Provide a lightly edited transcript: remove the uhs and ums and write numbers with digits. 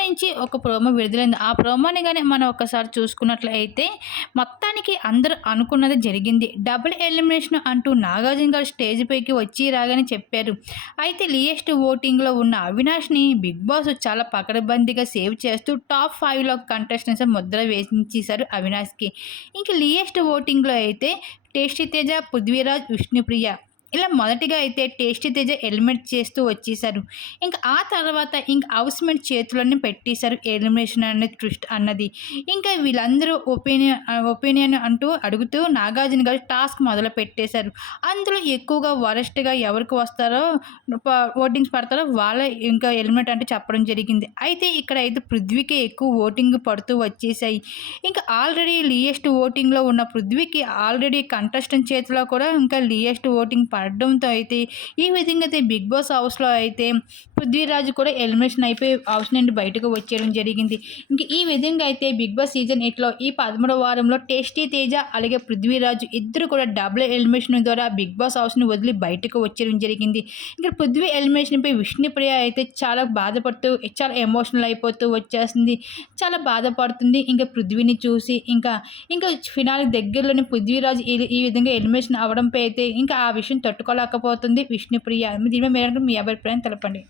నుంచి ఒక ప్రోమో విడుదలైంది. ఆ ప్రోమోని గాని మనం ఒక్కసారి చూసుకున్నట్లయితే మొత్తానికి అందరూ అనుకున్నది జరిగింది. డబుల్ ఎలిమినేషన్ అంటూ నాగార్జున గారు స్టేజ్ పైకి వచ్చి రాగానే చెప్పారు. అయితే లియెస్ట్ ఓటింగ్‌లో ఉన్న అవినాష్‌ని బిగ్ బాస్ చాలా పకడ్బందీగా సేవ్ చేస్తూ టాప్ 5లో కంటెస్టెంట్స్ ముద్ర వేయించేశారు అవినాష్‌కి. ఇంక లియెస్ట్ ఓటింగ్‌లో అయితే టేస్టీ తేజ, పృథ్వీరాజ్, విష్ణుప్రియ ఇలా మొదటిగా అయితే టేస్టీ తేజ ఎలిమినేట్ చేస్తూ వచ్చేసారు. ఇంక ఆ తర్వాత ఇంక హౌస్‌మేట్ చేతిలోనే పెట్టేశారు ఎలిమినేషన్ అనే ట్విస్ట్ అన్నది. ఇంకా వీళ్ళందరూ ఒపీనియన్ అంటూ అడుగుతూ నాగార్జున గారు టాస్క్ మొదలుపెట్టేశారు. అందులో ఎక్కువగా వరస్ట్‌గా ఎవరికి వస్తారో ఓటింగ్స్ పడతారో వాళ్ళే ఇంకా ఎలిమినేట్ అంటే చెప్పడం జరిగింది. అయితే ఇక్కడైతే పృథ్వీకి ఎక్కువ ఓటింగ్ పడుతూ వచ్చేసాయి. ఇంకా ఆల్రెడీ లియెస్ట్ ఓటింగ్‌లో ఉన్న పృథ్వీకి ఆల్రెడీ కంటెస్టెంట్ చేతిలో కూడా ఇంకా లియెస్ట్ ఓటింగ్ పడడంతో అయితే ఈ విధంగా అయితే బిగ్ బాస్ హౌస్‌లో అయితే పృథ్వీరాజ్ కూడా ఎలిమినేషన్ అయిపోయి హౌస్ నుండి బయటకు వచ్చేయడం జరిగింది. ఇంక ఈ విధంగా అయితే బిగ్ బాస్ సీజన్ 8లో ఈ 13వ వారంలో టేస్టీ తేజ అలాగే పృథ్వీరాజ్ ఇద్దరు కూడా డబుల్ ఎలిమినేషన్ ద్వారా బిగ్ బాస్ హౌస్‌ని వదిలి బయటకు వచ్చేయడం జరిగింది. ఇంకా పృథ్వీ ఎలిమినేషన్‌పై విష్ణుప్రియ అయితే చాలా బాధపడుతూ చాలా ఎమోషనల్ అయిపోతూ వచ్చేస్తుంది. చాలా బాధపడుతుంది. ఇంకా పృథ్వీని చూసి ఇంకా ఫినాలే దగ్గరలోనే పృథ్వీరాజ్ ఈ విధంగా ఎలిమినేషన్ అవ్వడంపై అయితే ఇంకా ఆ విషయం తట్టుకోలేకపోతుంది విష్ణుప్రియ. దీనిపై మీ అభిప్రాయం తెలపండి.